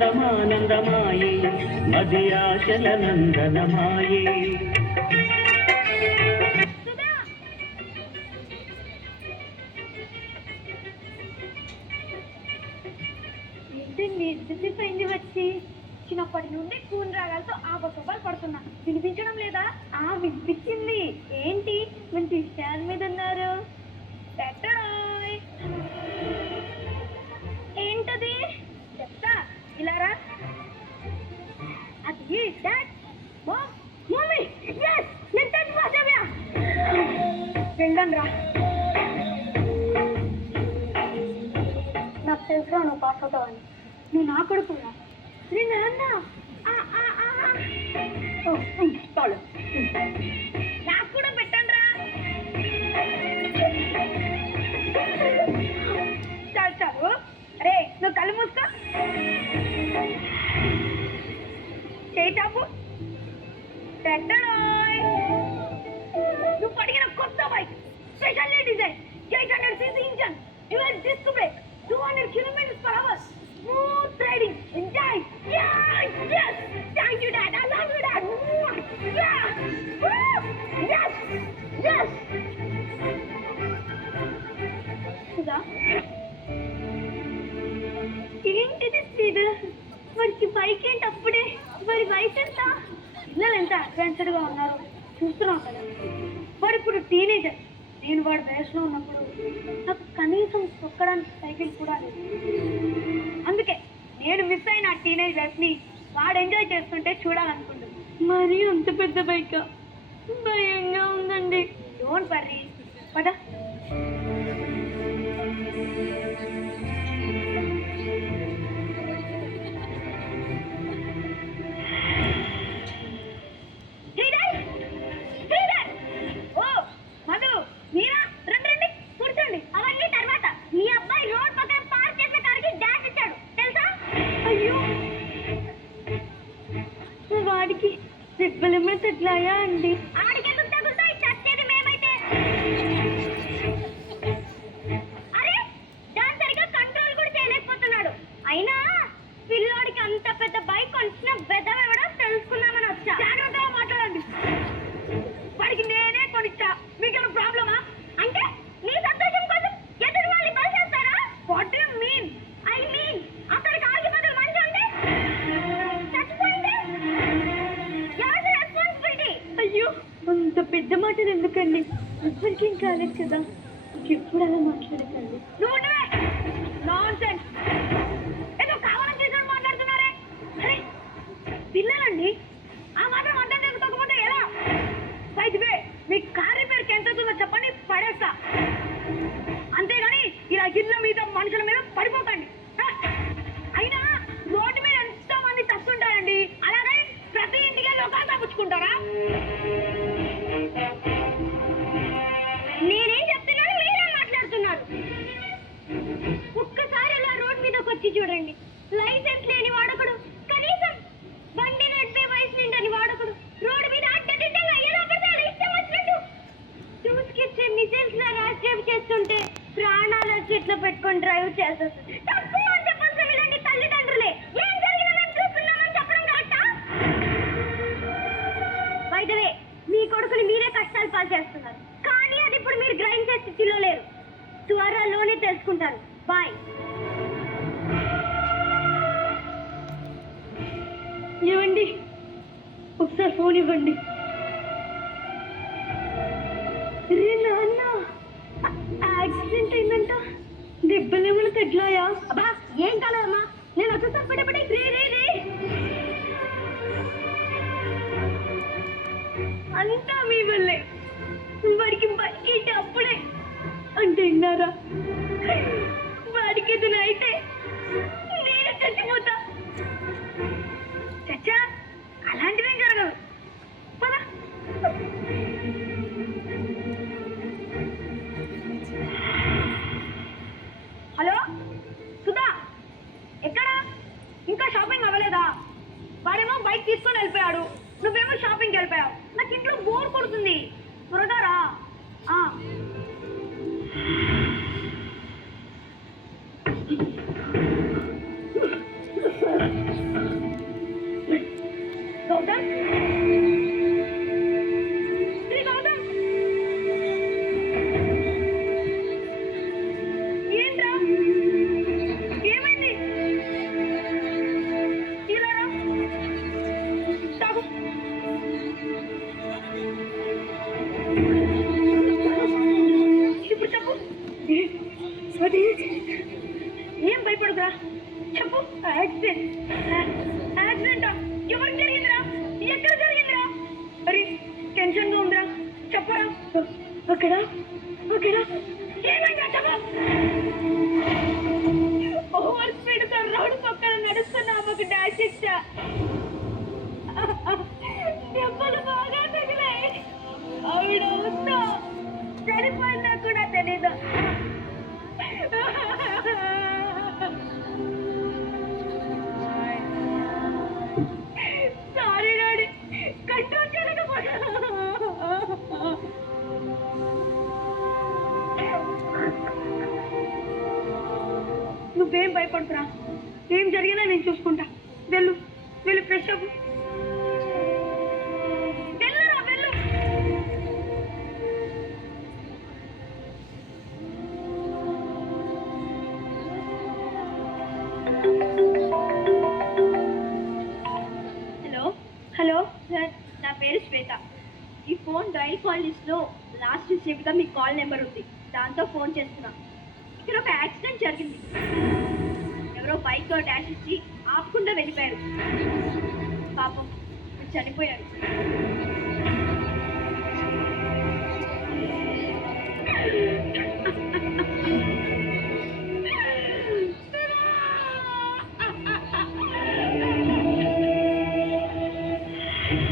అందమానందమాయే మది ఆశల నందనమాయే. ఎంతసేపు వచ్చి చిన్నప్పటి నుండి కూని రాగాలతో ఆపసోపాలు పడుతున్నా. వినిపించడం లేదా? వినిపించింది. ఏంటి మంచి విషయాల మీద ఉన్నారు? ఏంటది చెప్తా, ఇలారా. అది వెళ్ళం రా. నాకు తెలుసురా నువ్వు పాస్ అవుతావని. నువ్వు నా కొడుకురా. నేను నాన్న నాకు కూడా పెట్టండి రా. చాలు చాలు. అరే నువ్వు కళ్ళు మూసుకో. చేయి చాపు. నువ్వు పడిగిన కొత్త bike, specially design, 800cc engine, dual disc brake, 200 km/h, smooth riding, enjoy. Yes, thank you dad, I love you dad. Yeah, yes, yes. Sudha, ఏంటిది స్పీడ్? వాడికి బైక్ ఏంటి అప్పుడే? వాడి వయసు ఎంత? పిల్లలు ఎంత అడ్వాన్స్డ్గా ఉన్నారు చూస్తున్నావు కదా. వాడు ఇప్పుడు టీనేజర్. నేను వాడి వయసులో ఉన్నప్పుడు నాకు కనీసం తొక్కడానికి సైకిల్ కూడా లేదు. అందుకే నేను మిస్ అయిన టీనేజ్ లైఫ్ని వాడు ఎంజాయ్ చేస్తుంటే చూడాలనుకుంటున్నాను. మరీ అంత పెద్ద బైక్ భయంగా ఉందండి. డోంట్ వర్రీ, పద. వాడికి రెబ్బలమే తగ్లాయా అండి? ఆడికెందుకు తగులుతాయి? చచ్చేది మేమైతే. అరే దాని సరిగ్గా కంట్రోల్ కూడా చేయలేకపోతున్నాడు. అయినా పిల్లోడికి అంత పెద్ద బైక్ కొనిచ్చిన బెదవ కూడా తెలుసుకుందామని వచ్చా. జాగ్రత్తగా మాట్లాడండి. వాడికి నేనే కొనిచ్చా, మీకేమైనా ప్రాబ్లమా? అంటే నీ సంతోషం కోసం ఎదురు వాళ్ళని బలి చేస్తారా? What you mean? I mean అక్కడికి ఆగి బదులు మంచి ఉంటే చచ్చిపోయింది. ఎవరి రెస్పాన్సిబిలిటీ? అయ్యో అంత పెద్ద మాటలు ఎందుకండి? ఎవరికేం కాలేదు కదా. ఎప్పుడు అలా మాట్లాడకండి. నాన్సెన్స్. ఏదో కావాలని చేసిన మాట్లాడుతున్నారే. పిల్లలండి ఆ మాత్రం అర్థం చేసుకోకపోతే ఎలా? బైక్వే మీ కార్ రిపేర్కి ఎంత అవుతుందో చెప్పండి, పడేస్తా. అంతేగాని ఇలా ఇళ్ళ మీద మనుషుల మీద పడిపోకండి. అయినా రోడ్డు మీద ఎంతో మంది తప్పుంటారండి. అలాగే ప్రతి ఇంటికి లోకాలు తప్పించుకుంటారా? నేనేం చెప్తున్నాను, మీరేం మాట్లాడుతున్నారు? ఒక్కసారి ఇలా రోడ్ మీదకి వచ్చి చూడండి. లైసెన్స్ లేని వాడకుడు, కనీసం బండి నడిపే వయసు నిండని వాడకుడు రోడ్డు మీద అడ్డదిడ్డంగా ఎలా పడతాడు ఇష్టం వచ్చినట్టు చూసుకిచ్చే మిసైల్స్ లా ర్యాష్ డ్రైవ్ చేస్తుంటే ప్రాణాల చేతిలో పెట్టుకొని డ్రైవ్ చేస్తుంది. తప్పు అని చెప్పాల్సిన వీళ్ళండి తల్లిదండ్రులే. ఏం జరిగినా మేము చూస్తున్నామని చెప్పడం కరెక్టా? బై ద వే మీ కొడుకుని మీరే కష్టాలు పాలు చేస్తున్నారు. కానీ అది ఇప్పుడు మీరు గ్రహించే స్థితిలో లేరు. త్వరలోనే తెలుసుకుంటారు. బాయ్. ఇవ్వండి ఒకసారి ఫోన్ ఇవ్వండి. రే నాన్న, యాక్సిడెంట్ అయిందంట. దెబ్బలేమన్నా తగ్లాయా? అబ్బా ఏం కాలేదమ్మా, నేను వచ్చేసా. పడే రే రే రే. అంతా మీ వల్లే. వాడికి బైక్ అప్పుడే అంటే విన్నారా? వాడికి ఏదైనా అయితే నేను చచ్చిపోతా. చచ్చా అలాంటివేం జరగదు. హలో సుధా, ఎక్కడా? ఇంకా షాపింగ్ అవ్వలేదా? వాడేమో బైక్ తీసుకొని వెళ్ళిపోయాడు, నువ్వేమో షాపింగ్కి వెళ్ళిపోయావు. నాకు ఇంట్లో బోర్ కొడుతుంది. త్వరగా రా. చెప్పు. యాక్సిడెంట్. యాక్సిడెంటా? ఎవరికి జరిగిందిరా? ఎక్కడ జరిగిందిరా? మరి టెన్షన్ గా ఉందిరా, చెప్పరా. ఓకేనా? ఓకేనా? ఏమైందా చెప్పు. ఓవర్ స్పీడ్ తో రోడ్డు పక్కన నడుస్తున్నా ఆమెకు డాష్ ఇచ్చా. దెబ్బలు బాగా తగిలాయి. ఆవిడ ఉందా చనిపోయిందా కూడా తెలీదు. సారీ డాడీ, కంట్రోల్ చేయలేకపోతున్నా. నువ్వేం భయపడుతురా, ఏం జరిగినా నేను చూసుకుంటా. వెళ్ళు, వెళ్ళి ఫ్రెష్ అవ్వు. వెళ్ళురా, వెళ్ళు. హలో హలో సార్, నా పేరు శ్వేత. ఈ ఫోన్ డైల్ కాల్ లిస్ట్లో లాస్ట్ రిసీవ్గా మీ కాల్ నెంబర్ ఉంది, దాంతో ఫోన్ చేస్తున్నా. ఇక్కడ ఒక యాక్సిడెంట్ జరిగింది. ఎవరో బైక్తో డాష్ ఇచ్చి ఆపకుండా వెళ్ళిపోయారు. పాపం ఇప్పుడు చనిపోయారు.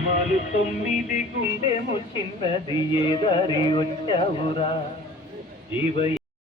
మాలు 9 గుండెము చిన్నది ఏ దారి వచ్చావురా జీవ